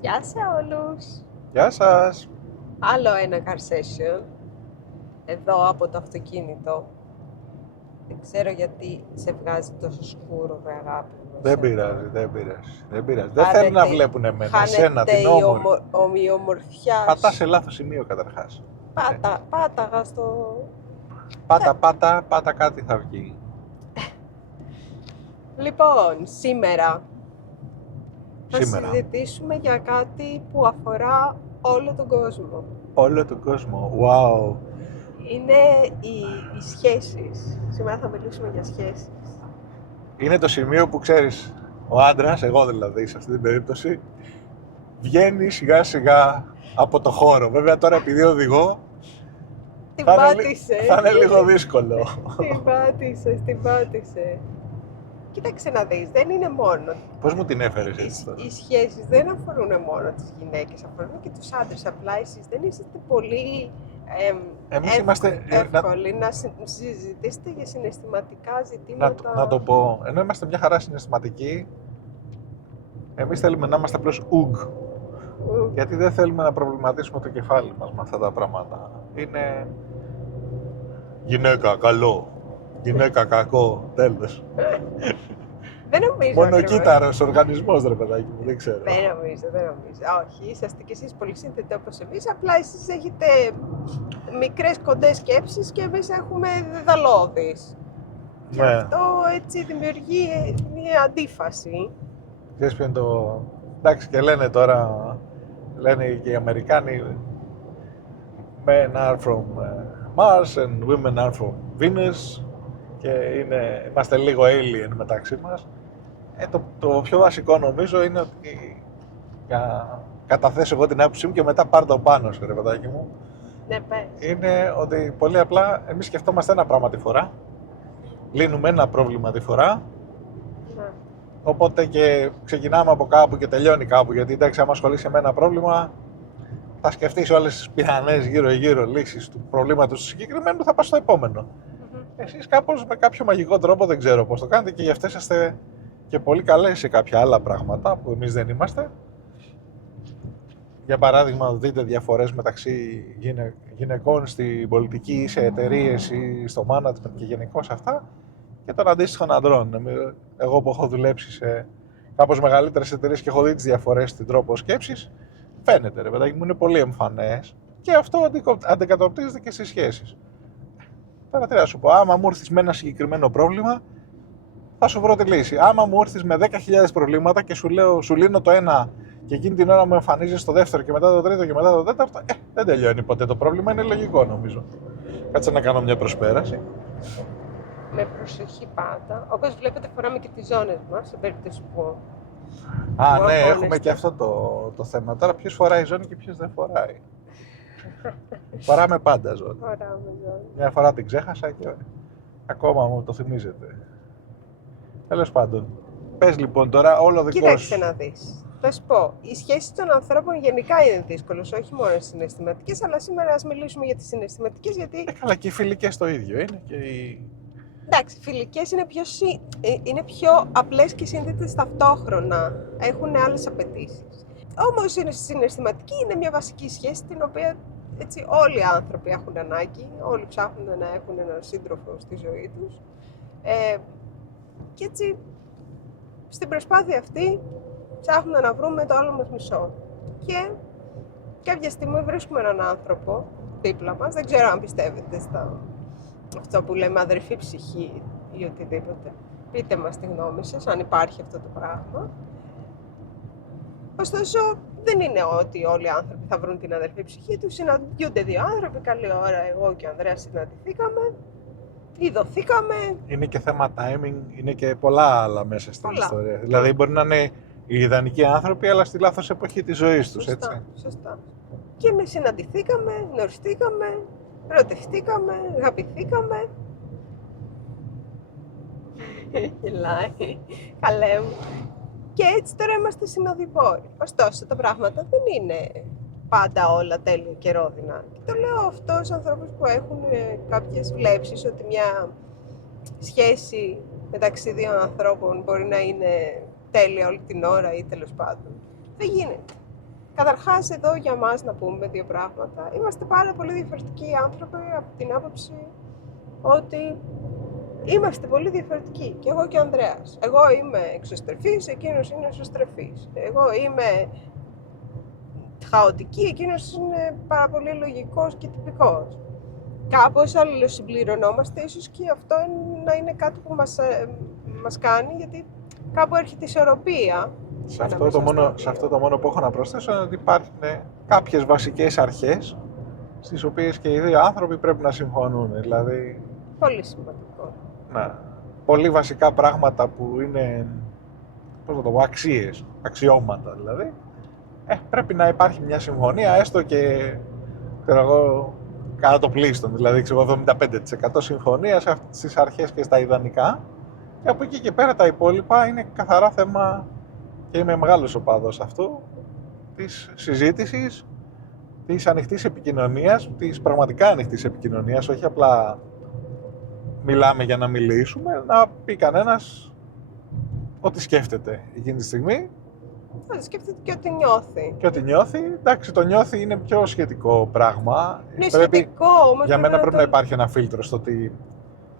Γεια σε όλους! Γεια σας! Άλλο ένα car session, εδώ από το αυτοκίνητο. Δεν ξέρω γιατί σε βγάζει τόσο σκούρο, βρε αγάπη μου, Δεν εσένα. πειράζει, δεν πειράζει, δεν πειράζει. Δεν θέλουν να βλέπουν εμένα, εσένα, Χάνεται την η όμορφη. ομοιομορφιά Πατάς σε σου. λάθος σημείο καταρχάς. Πάταγα στο... Πάτα κάτι θα βγει. Λοιπόν, σήμερα θα Σήμερα, συζητήσουμε για κάτι που αφορά όλο τον κόσμο. όλο τον κόσμο. Wow! Είναι οι σχέσεις. Σήμερα θα μιλήσουμε για σχέσεις. Είναι το σημείο που ξέρεις, ο άντρας, εγώ δηλαδή σε αυτή την περίπτωση, βγαίνει σιγά σιγά από το χώρο. Βέβαια τώρα επειδή οδηγώ, Την θα πάτησες. είναι λίγο δύσκολο. Την πάτησες. Κοίταξε να δεις, δεν είναι μόνο. Πώς μου την έφερες έτσι Οι, τώρα? οι σχέσεις δεν αφορούν μόνο τις γυναίκες, αφορούν και τους άντρες. Απλά εσείς δεν είστε πολύ Εμείς είμαστε, εύκολοι να συζητήσετε για συναισθηματικά ζητήματα. να το πω, ενώ είμαστε μια χαρά συναισθηματικοί, εμείς θέλουμε να είμαστε απλώς ουγ. Γιατί δεν θέλουμε να προβληματίσουμε το κεφάλι μας με αυτά τα πράγματα. Είναι γυναίκα καλό, γυναίκα κακό, τέλος. Δεν νομίζω. Μονοκύτταρος οργανισμός, ρε παιδάκι μου, δεν ξέρω. Δεν νομίζω. Όχι, είσαστε κι εσείς πολύ σύνθετοι όπως εμείς, απλά εσείς έχετε μικρές κοντές σκέψεις και εμείς έχουμε δεδαλώδεις. Και Ναι. αυτό έτσι δημιουργεί μια αντίφαση. Ξέρεις ποιο είναι το... Εντάξει, και λένε τώρα, λένε και οι Αμερικάνοι, men are from Mars and women are from Venus, και είμαστε λίγο alien μεταξύ μας. Το πιο βασικό νομίζω είναι ότι καταθέσω εγώ την άποψή μου και μετά πάρ' το πάνω σου, ρε παιδάκι μου. Ναι, πες. Είναι ότι πολύ απλά εμείς σκεφτόμαστε ένα πράγμα τη φορά, λύνουμε ένα πρόβλημα τη φορά, οπότε και ξεκινάμε από κάπου και τελειώνει κάπου, γιατί εντάξει, άμα ασχολείσαι με ένα πρόβλημα θα σκεφτείς όλες τις πιθανές γύρω-γύρω λύσεις του προβλήματος του συγκεκριμένου, θα πας στο επόμενο. Εσείς κάπως με κάποιο μαγικό τρόπο, δεν ξέρω πώς το κάνετε, και γι' αυτό είσαστε και πολύ καλές σε κάποια άλλα πράγματα που εμείς δεν είμαστε. Για παράδειγμα, δείτε διαφορές μεταξύ γυναικών στην πολιτική ή σε εταιρείες ή στο management και γενικώς αυτά, και των αντίστοιχων ανδρών. Εγώ που έχω δουλέψει σε κάπως μεγαλύτερες εταιρείες και έχω δει τις διαφορές στην τρόπο σκέψης, φαίνεται, ρε παιδάκι μου, είναι πολύ εμφανές, και αυτό αντικατοπτρίζεται και στις σχέσεις. Τώρα τι να σου πω, άμα μου έρθεις με ένα συγκεκριμένο πρόβλημα, θα σου βρω τη λύση. Άμα μου έρθεις με 10.000 προβλήματα και σου λύνω το ένα, και εκείνη την ώρα μου εμφανίζεις το δεύτερο και μετά το τρίτο και μετά το τέταρτο, δεν τελειώνει ποτέ το πρόβλημα, είναι λογικό νομίζω. Κάτσε να κάνω μια προσπέραση. Με προσοχή πάντα. Όπως βλέπετε φοράμε και τις ζώνες μας, σε περίπτωση που... Ναι, έχουμε και αυτό το θέμα. Τώρα ποιος φοράει ζώνη και ποιος δεν φοράει. Φοράμε πάντα ζώνη. Φοράμε ζώνη. Μια φορά την ξέχασα και ακόμα μου το θυμίζετε. Τέλος πάντων. Πες λοιπόν τώρα όλο δικό σου. Κοίταξε να δεις. Θα σου πω, οι σχέσεις των ανθρώπων γενικά είναι δύσκολες, όχι μόνο οι συναισθηματικές, αλλά σήμερα ας μιλήσουμε για τις συναισθηματικές, γιατί... Αλλά και οι φιλικές το ίδιο είναι και Εντάξει, φιλικές είναι πιο απλές και σύνθετες ταυτόχρονα. Έχουν άλλες απαιτήσεις. Όμως η συναισθηματική είναι μια βασική σχέση την οποία έτσι, όλοι οι άνθρωποι έχουν ανάγκη. Όλοι ψάχνουν να έχουν έναν σύντροφο στη ζωή τους. Και έτσι στην προσπάθεια αυτή ψάχνουμε να βρούμε το άλλο μας μισό. Και κάποια στιγμή βρίσκουμε έναν άνθρωπο δίπλα μας. Δεν ξέρω αν πιστεύετε αυτό που λέμε αδερφή ψυχή ή οτιδήποτε. Πείτε μας τη γνώμη σας, αν υπάρχει αυτό το πράγμα. Ωστόσο, δεν είναι ότι όλοι οι άνθρωποι θα βρουν την αδερφή ψυχή τους. Συναντιούνται δύο άνθρωποι, καλή ώρα, εγώ και ο Ανδρέας συναντηθήκαμε, ειδωθήκαμε. είναι και θέμα timing, είναι και πολλά άλλα μέσα στην ιστορία. Δηλαδή μπορεί να είναι οι ιδανικοί άνθρωποι, αλλά στη λάθος εποχή της ζωής τους, έτσι. Σωστά. Και συναντηθήκαμε, γνωριστήκαμε, ερωτευτήκαμε, αγαπηθήκαμε. Γελάει, καλέ μου. Και έτσι τώρα είμαστε συνοδοιπόροι. Ωστόσο, τα πράγματα δεν είναι πάντα όλα τέλεια και ρόδινα. Και το λέω αυτό στους ανθρώπους που έχουν κάποιες βλέψεις ότι μια σχέση μεταξύ δύο ανθρώπων μπορεί να είναι τέλεια όλη την ώρα ή τέλος πάντων. Δεν γίνεται. Καταρχάς, εδώ για μας να πούμε δύο πράγματα. Είμαστε πάρα πολύ διαφορετικοί άνθρωποι από την άποψη ότι είμαστε πολύ διαφορετικοί. Και εγώ και ο Ανδρέας. Εγώ είμαι εξωστρεφής, εκείνος είναι εσωστρεφής. Εγώ είμαι χαοτική, εκείνος είναι πάρα πολύ λογικός και τυπικός. Κάπως αλληλοσυμπληρωνόμαστε, ίσως και αυτό να είναι κάτι που μας κάνει, γιατί κάπου έρχεται η ισορροπία. Σε αυτό το μόνο που έχω να προσθέσω είναι ότι υπάρχουν κάποιες βασικές αρχές στις οποίες και οι δύο άνθρωποι πρέπει να συμφωνούν. Δηλαδή, Πολύ σημαντικό. πολύ βασικά πράγματα που είναι, πώς να το πω, αξίες, αξιώματα δηλαδή, πρέπει να υπάρχει μια συμφωνία, έστω και, ξέρω εγώ, κατά το πλείστον, δηλαδή 75% συμφωνία στις αρχές και στα ιδανικά, και από εκεί και πέρα τα υπόλοιπα είναι καθαρά θέμα, και είμαι μεγάλος οπαδός αυτού, της συζήτησης, της ανοιχτής επικοινωνίας, της πραγματικά ανοιχτής επικοινωνίας, όχι απλά μιλάμε για να μιλήσουμε, να πει κανένας ό,τι σκέφτεται εκείνη τη στιγμή. Σκέφτεται και ό,τι νιώθει. Και ό,τι νιώθει, εντάξει, το νιώθει είναι πιο σχετικό πράγμα. Είναι σχετικό, όμως. Για μένα πρέπει να υπάρχει ένα φίλτρο στο ότι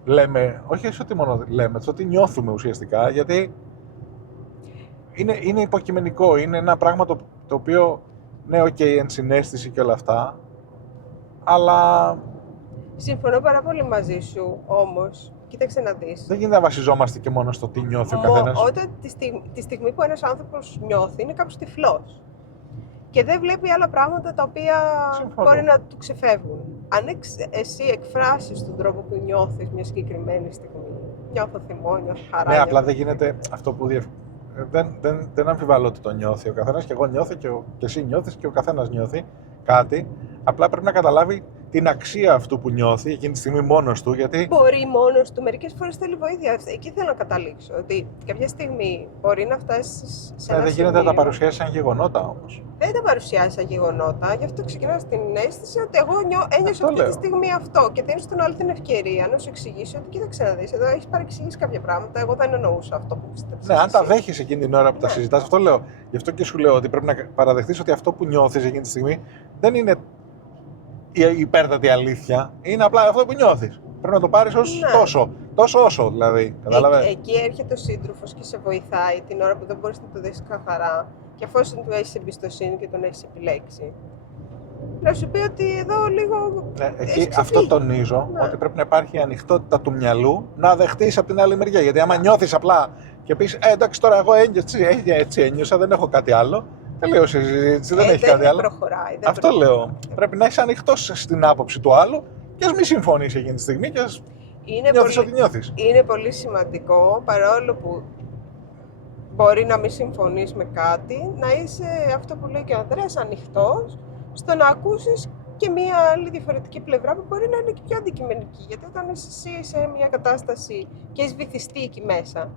λέμε, όχι στο ότι μόνο λέμε, στο ότι νιώθουμε ουσιαστικά, γιατί είναι υποκειμενικό, είναι ένα πράγμα το οποίο, ναι, ενσυναίσθηση και όλα αυτά, αλλά... Συμφωνώ πάρα πολύ μαζί σου, όμως, κοίταξε να δεις. Δεν γίνεται να βασιζόμαστε και μόνο στο τι νιώθει ο καθένας. Όταν τη στιγμή που ένας άνθρωπος νιώθει, είναι κάπως τυφλός. Και δεν βλέπει άλλα πράγματα τα οποία μπορεί να του ξεφεύγουν. Αν εσύ εκφράσεις τον τρόπο που νιώθεις μια συγκεκριμένη στιγμή, νιώθω θυμό, νιώθω χαρά. Ναι, απλά δεν γίνεται αυτό που δεν αμφιβάλλω ότι το νιώθει ο καθένας, και εγώ νιώθω και εσύ νιώθεις και ο καθένας νιώθει κάτι. Απλά πρέπει να καταλάβει την αξία αυτού που νιώθει εκείνη τη στιγμή μόνος του, γιατί... Μπορεί μόνος του, μερικές φορές θέλει βοήθεια. Εκεί θέλω να καταλήξω, ότι κάποια στιγμή μπορεί να φτάσει σε ένα δεν γίνεται να τα παρουσιάσει σαν γεγονότα όμως. Δεν τα παρουσιάζει σαν γεγονότα, γι' αυτό ξεκινάω στην αίσθηση ότι εγώ ένιωσα αυτή τη στιγμή αυτό, και δίνω στον άλλο την ευκαιρία να σου εξηγήσει ότι κοίταξε να δεις, εδώ έχεις παρεξηγήσει κάποια πράγματα, εγώ δεν εννοούσα αυτό που πιστεύεις. Ναι, αν τα δέχεις εκείνη την ώρα που τα συζητάς, αυτό λέω. Γι' αυτό και σου λέω ότι πρέπει να παραδεχτείς ότι αυτό που νιώθεις εκείνη τη στιγμή δεν είναι η υπέρτατη αλήθεια, είναι απλά αυτό που νιώθεις. Πρέπει να το πάρεις ως τόσο όσο δηλαδή. Εκεί έρχεται ο σύντροφος και σε βοηθάει την ώρα που δεν μπορείς να το δεις καθαρά, και εφόσον του έχεις εμπιστοσύνη και τον έχεις επιλέξει. Να σου πει ότι εδώ λίγο. Ναι, εκεί αυτό τονίζω, ότι πρέπει να υπάρχει η ανοιχτότητα του μυαλού να δεχτείς από την άλλη μεριά. Γιατί άμα νιώθεις απλά και πεις εντάξει, τώρα εγώ έτσι ένιωσα, δεν έχω κάτι άλλο. Τελείωσε η συζήτηση, δεν έχει κάτι άλλο. Αυτό λέω. Πρέπει να έχεις ανοιχτός στην άποψη του άλλου και ας μην συμφωνείς εκείνη τη στιγμή και ας νιώθεις ό,τι νιώθεις. Είναι πολύ σημαντικό, παρόλο που μπορεί να μην συμφωνείς με κάτι, να είσαι, αυτό που λέει και ο Ανδρέας, ανοιχτός στο να ακούσεις και μία άλλη διαφορετική πλευρά που μπορεί να είναι και πιο αντικειμενική. Γιατί όταν είσαι εσύ σε μια κατάσταση και έχεις βυθιστεί εκεί μέσα,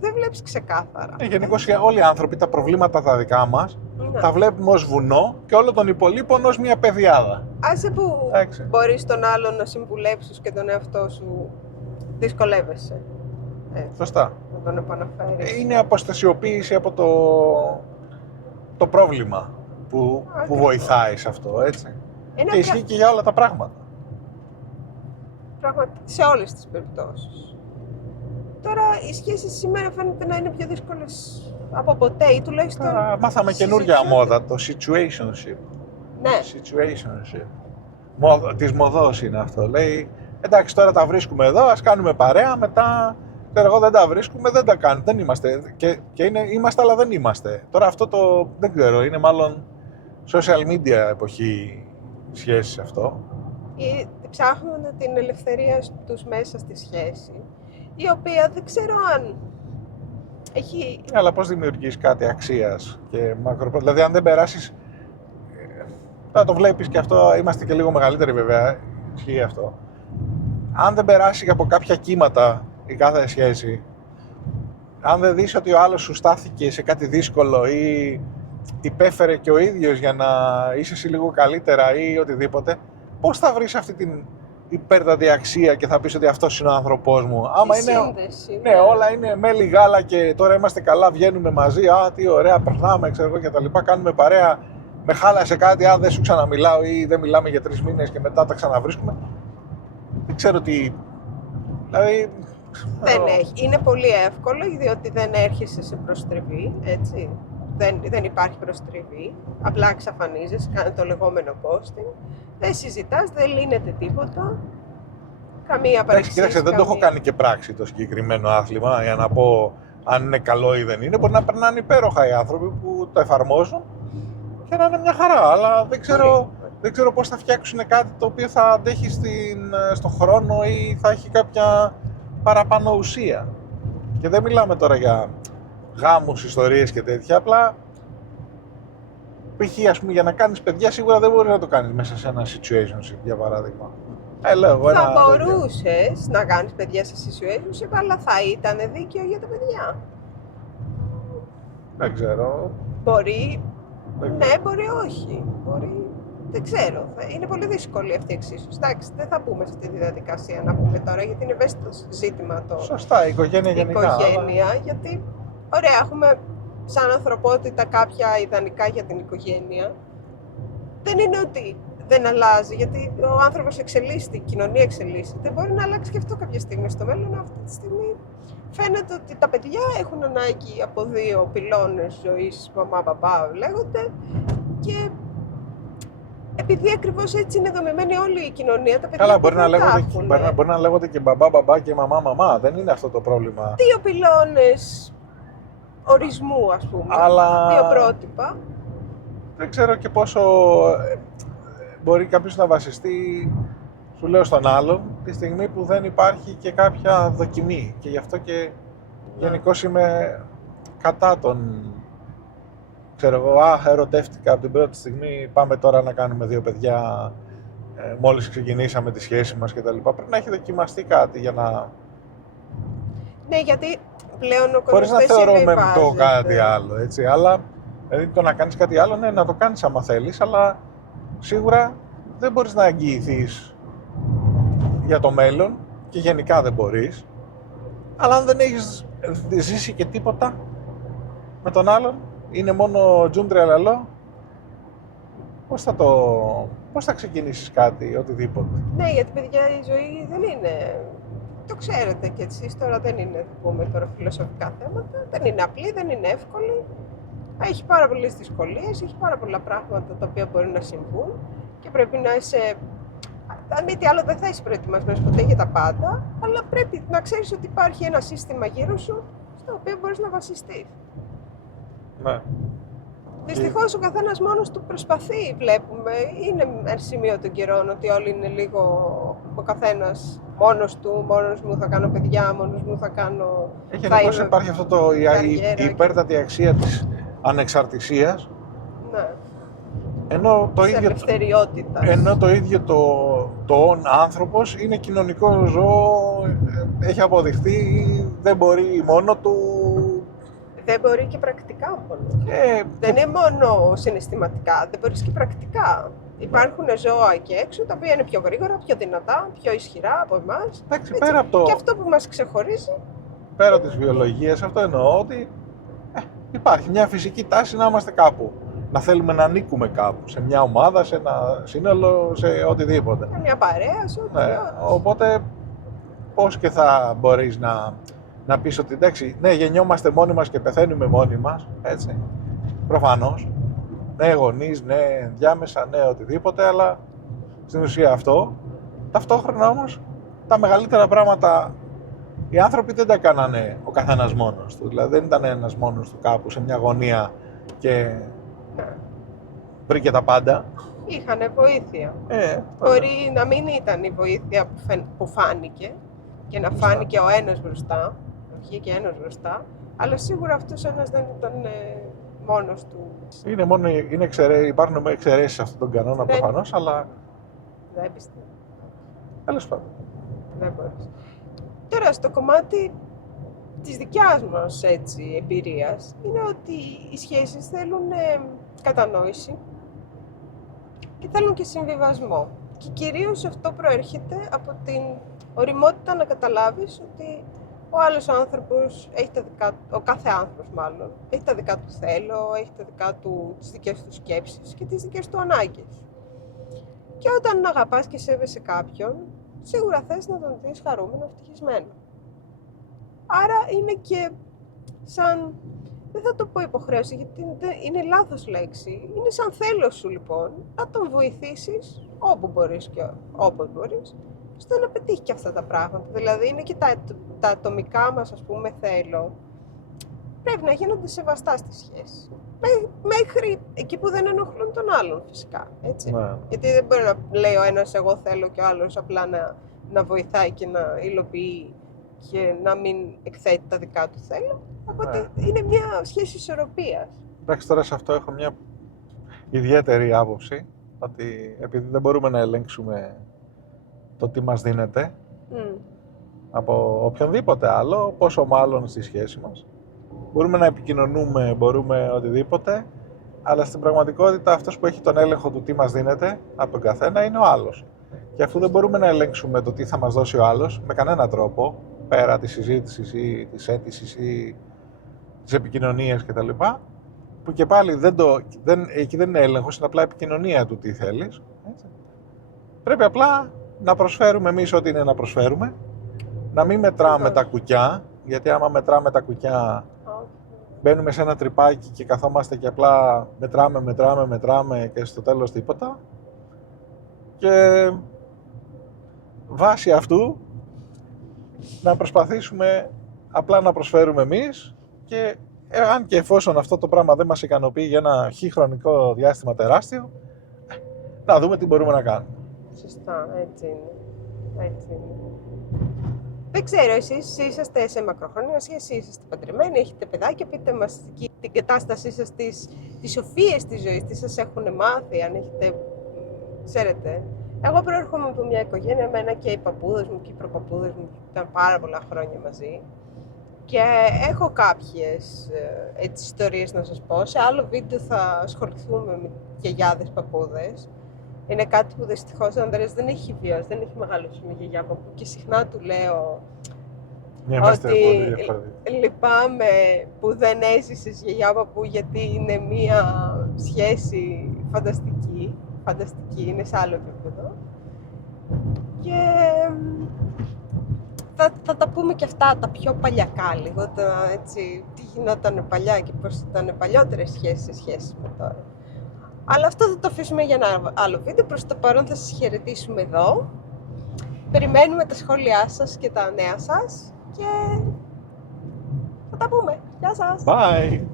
δεν βλέπεις ξεκάθαρα. Γενικώς όλοι οι άνθρωποι τα προβλήματα τα δικά μας τα βλέπουμε ως βουνό και όλο τον υπολείπων ως μια πεδιάδα. Άσε που μπορείς τον άλλον να συμβουλέψεις και τον εαυτό σου δυσκολεύεσαι. Σωστά. Να τον επαναφέρεις. Είναι αποστασιοποίηση από το πρόβλημα που βοηθάει σε αυτό, έτσι. Και ισχύει και για όλα τα πράγματα. Σε όλες τις περιπτώσεις. Τώρα οι σχέσεις σήμερα φαίνεται να είναι πιο δύσκολες από ποτέ, ή τουλάχιστον... Μάθαμε καινούργια μόδα, το situationship. Ναι. Situationship. Της μοδός είναι αυτό. Λέει, εντάξει, τώρα τα βρίσκουμε εδώ, ας κάνουμε παρέα, μετά... Εγώ δεν τα βρίσκουμε, δεν τα κάνουμε, δεν είμαστε. Και είμαστε, αλλά δεν είμαστε. Τώρα αυτό δεν ξέρω, είναι μάλλον social media εποχή σχέση αυτό. Ψάχνουν την ελευθερία τους μέσα στη σχέση, η οποία δεν ξέρω αν έχει... Αλλά πώς δημιουργείς κάτι αξίας και μακροπρόθεσμα. Δηλαδή αν δεν περάσεις, θα το βλέπεις και αυτό, είμαστε και λίγο μεγαλύτεροι βέβαια, ισχύει αυτό. Αν δεν περάσει από κάποια κύματα η κάθε σχέση, αν δεν δεις ότι ο άλλος σου στάθηκε σε κάτι δύσκολο ή υπέφερε και ο ίδιος για να είσαι εσύ λίγο καλύτερα ή οτιδήποτε, πώς θα βρεις αυτή την υπέρτατη αξία και θα πεις ότι αυτός είναι ο άνθρωπός μου? Άμα είναι, σύνδεση, ναι, όλα είναι μέλι γάλα και τώρα είμαστε καλά, βγαίνουμε μαζί, τι ωραία, περνάμε, ξέρω εγώ και τα λοιπά, κάνουμε παρέα με χάλασε κάτι, δεν σου ξαναμιλάω ή δεν μιλάμε για 3 μήνες και μετά τα ξαναβρίσκουμε. Δεν ξέρω τι. Δηλαδή. Δεν έχει. Είναι πολύ εύκολο, διότι δεν έρχεσαι σε προστριβή, έτσι. Δεν υπάρχει προστριβή. Απλά εξαφανίζεσαι, κάνει το λεγόμενο ghosting. Δεν συζητάς, δεν λύνεται τίποτα. Καμία παρεξήγηση. Κοίταξε, δεν το έχω κάνει και πράξη το συγκεκριμένο άθλημα για να πω αν είναι καλό ή δεν είναι. Μπορεί να περνάνε υπέροχα οι άνθρωποι που το εφαρμόζουν και να είναι μια χαρά. Αλλά δεν ξέρω πώς θα φτιάξουν κάτι το οποίο θα αντέχει στον χρόνο ή θα έχει κάποια παραπάνω ουσία. Και δεν μιλάμε τώρα για γάμους, ιστορίες και τέτοια. Απλά π.χ. ας πούμε για να κάνεις παιδιά σίγουρα δεν μπορείς να το κάνεις μέσα σε ένα situationship, για παράδειγμα. Θα μπορούσες να κάνεις παιδιά σε situationship, αλλά θα ήταν δίκαιο για τα παιδιά. Δεν ξέρω. Μπορεί, ναι, μπορεί όχι. Μπορεί, δεν ξέρω. Είναι πολύ δύσκολη αυτή η εξίσωση. Εντάξει, δεν θα μπούμε σε αυτή τη διαδικασία να πούμε τώρα, γιατί είναι ευαίσθητο ζήτημα το. Σωστά, η οικογένεια γενικά. Γιατί, ωραία, έχουμε σαν ανθρωπότητα κάποια ιδανικά για την οικογένεια. Δεν είναι ότι δεν αλλάζει, γιατί ο άνθρωπος εξελίσσεται, η κοινωνία εξελίσσεται. Μπορεί να αλλάξει και αυτό κάποια στιγμή στο μέλλον. Αυτή τη στιγμή φαίνεται ότι τα παιδιά έχουν ανάγκη από 2 πυλώνες ζωής, μαμά, μπαμπά λέγονται, και επειδή ακριβώς έτσι είναι δομημένη όλη η κοινωνία, τα παιδιά. Καλά, μπορεί να λέγονται και μπαμπά και μαμά. Δεν είναι αυτό το πρόβλημα. 2 πυλώνες ορισμού, ας πούμε. 2 πρότυπα. Δεν ξέρω και πόσο μπορεί κάποιος να βασιστεί, σου λέω, στον άλλον, τη στιγμή που δεν υπάρχει και κάποια δοκιμή. Και γι' αυτό και γενικώς είμαι κατά τον. Ξέρω εγώ, ερωτεύτηκα από την πρώτη στιγμή, πάμε τώρα να κάνουμε 2 παιδιά, μόλις ξεκινήσαμε τη σχέση μας κτλ. Πρέπει να έχει δοκιμαστεί κάτι για να. Ναι, γιατί πλέον ο κόσμος χωρίς να δεν θεωρούμε συμβιβάζεται. το κάτι άλλο, έτσι. Αλλά δηλαδή το να κάνεις κάτι άλλο, ναι, να το κάνεις άμα θέλεις, αλλά σίγουρα δεν μπορείς να εγγυηθείς για το μέλλον και γενικά δεν μπορείς. Αλλά αν δεν έχεις ζήσει και τίποτα με τον άλλον, είναι μόνο τζούντρι αλαλό, πώς θα ξεκινήσεις κάτι, οτιδήποτε. Ναι, γιατί παιδιά η ζωή δεν είναι, το ξέρετε κι εσείς τώρα, δεν είναι, θα πούμε τώρα, φιλοσοφικά θέματα, δεν είναι απλή, δεν είναι εύκολη, έχει πάρα πολλές δυσκολίες, έχει πάρα πολλά πράγματα τα οποία μπορεί να συμβούν και πρέπει να είσαι, αν μη τι άλλο δεν θα είσαι προετοιμασμένος ποτέ για τα πάντα, αλλά πρέπει να ξέρεις ότι υπάρχει ένα σύστημα γύρω σου στο οποίο μπορείς να βασιστείς. Ναι. Δυστυχώς ο καθένας μόνος του προσπαθεί, βλέπουμε. Είναι ένα σημείο των καιρών ότι όλοι είναι λίγο ο καθένας μόνος του, μόνος μου θα κάνω παιδιά, μόνος μου θα κάνω. Γενικώς υπάρχει αυτό η υπέρτατη αξία της ανεξαρτησίας. Ναι. Ενώ το ίδιο το άνθρωπος είναι κοινωνικό ζώο, έχει αποδειχθεί, δεν μπορεί μόνο του. Δεν μπορεί και πρακτικά μόνο. Δεν είναι μόνο συναισθηματικά, δεν μπορείς και πρακτικά. Υπάρχουν ζώα εκεί έξω τα οποία είναι πιο γρήγορα, πιο δυνατά, πιο ισχυρά από εμάς. Και αυτό που μας ξεχωρίζει. Πέρα της βιολογίας, αυτό εννοώ ότι υπάρχει μια φυσική τάση να είμαστε κάπου. Να θέλουμε να ανήκουμε κάπου, σε μια ομάδα, σε ένα σύνολο, σε οτιδήποτε. Σε μια παρέα, σε οτιδήποτε. Οπότε πώς και θα μπορείς να πεις ότι εντάξει, ναι, γεννιόμαστε μόνοι μας και πεθαίνουμε μόνοι μας, έτσι, προφανώς, ναι, γονείς, ναι, ενδιάμεσα, ναι, οτιδήποτε, αλλά στην ουσία αυτό, ταυτόχρονα όμως, τα μεγαλύτερα πράγματα, οι άνθρωποι δεν τα κάνανε ο καθένας μόνος του, δηλαδή δεν ήταν ένας μόνος του κάπου σε μια γωνία και βρήκε τα πάντα. Είχανε βοήθεια. Μπορεί να μην ήταν η βοήθεια που φάνηκε και να φάνηκε ο ένας μπροστά, να βγήκε ένας μπροστά, αλλά σίγουρα αυτός ένας δεν ήταν μόνος του. Υπάρχουν εξαιρέσεις σε αυτόν τον κανόνα προφανώς, αλλά. Δεν πιστεύω. Τέλος πάντων. Δεν μπορείς. Τώρα στο κομμάτι της δικιάς μας εμπειρίας είναι ότι οι σχέσεις θέλουν κατανόηση και θέλουν και συμβιβασμό. Και κυρίως αυτό προέρχεται από την ωριμότητα να καταλάβεις ότι Ο άλλος άνθρωπος έχει τα δικά του, ο κάθε άνθρωπος μάλλον, έχει τα δικά του θέλω, έχει τα δικά του, τις δικές του σκέψεις και τις δικές του ανάγκες. Και όταν αγαπάς και σέβεσαι κάποιον, σίγουρα θες να τον δεις χαρούμενο, ευτυχισμένο. Άρα είναι και σαν, δεν θα το πω υποχρέωση γιατί είναι λάθος λέξη, είναι σαν θέλω σου λοιπόν να τον βοηθήσεις όπου μπορείς και όπως μπορείς στο να πετύχει και αυτά τα πράγματα. Δηλαδή είναι και τα ατομικά μας, ας πούμε, θέλω, πρέπει να γίνονται σεβαστά στη σχέση. Μέχρι εκεί που δεν ενοχλούν τον άλλον φυσικά, έτσι. Ναι. Γιατί δεν μπορεί να λέει ο ένας εγώ θέλω και ο άλλος απλά να βοηθάει και να υλοποιεί και να μην εκθέτει τα δικά του θέλω. Οπότε είναι μια σχέση ισορροπίας. Εντάξει, τώρα σε αυτό έχω μια ιδιαίτερη άποψη, ότι επειδή δεν μπορούμε να ελέγξουμε το τι μας δίνεται από οποιονδήποτε άλλο, πόσο μάλλον στη σχέση μας. Μπορούμε να επικοινωνούμε, μπορούμε οτιδήποτε, αλλά στην πραγματικότητα αυτός που έχει τον έλεγχο του τι μας δίνεται από τον καθένα είναι ο άλλος. Και αφού δεν μπορούμε να ελέγξουμε το τι θα μας δώσει ο άλλος με κανένα τρόπο, πέρα της συζήτησης ή της αίτησης ή της επικοινωνίας κτλ., που και πάλι εκεί δεν είναι έλεγχος, είναι απλά επικοινωνία του τι θέλεις. Έτσι. Πρέπει απλά να προσφέρουμε εμείς ό,τι είναι να προσφέρουμε, να μην μετράμε τα κουκιά, γιατί άμα μετράμε τα κουκιά μπαίνουμε σε ένα τρυπάκι και καθόμαστε και απλά μετράμε και στο τέλος τίποτα. Και βάσει αυτού να προσπαθήσουμε απλά να προσφέρουμε εμείς και αν και εφόσον αυτό το πράγμα δεν μας ικανοποιεί για ένα χρονικό διάστημα τεράστιο, να δούμε τι μπορούμε να κάνουμε. Σωστά, έτσι είναι. Δεν ξέρω, εσείς είσαστε σε μακροχρόνια σχέση, είσαστε παντρεμένοι, έχετε παιδάκια, πείτε μας την κατάστασή σας, τις σοφίες της ζωής, τι σας έχουν μάθει, αν έχετε, ξέρετε. Εγώ προέρχομαι από μια οικογένεια, εμένα και οι παππούδες μου και οι προπαππούδες μου ήταν πάρα πολλά χρόνια μαζί. Και έχω κάποιες ιστορίες να σας πω. Σε άλλο βίντεο θα ασχοληθούμε με γιαγιάδες, παππούδες. Είναι κάτι που δυστυχώς ο Ανδρέας δεν έχει βιώσει, δεν έχει μεγαλώσει με γιαγιά παππού και συχνά του λέω ότι λυπάμαι που δεν έζησες γιαγιά παππού γιατί είναι μια σχέση φανταστική, είναι σε άλλο επίπεδο. Και θα τα πούμε και αυτά, τα πιο παλιακά λίγο, έτσι, τι γινόταν παλιά και πώς ήταν παλιότερες σχέσεις σε σχέση με τώρα. Αλλά αυτό θα το αφήσουμε για ένα άλλο βίντεο, προς το παρόν θα σας χαιρετήσουμε εδώ. Περιμένουμε τα σχόλιά σας και τα νέα σας και θα τα πούμε. Γεια σας! Bye!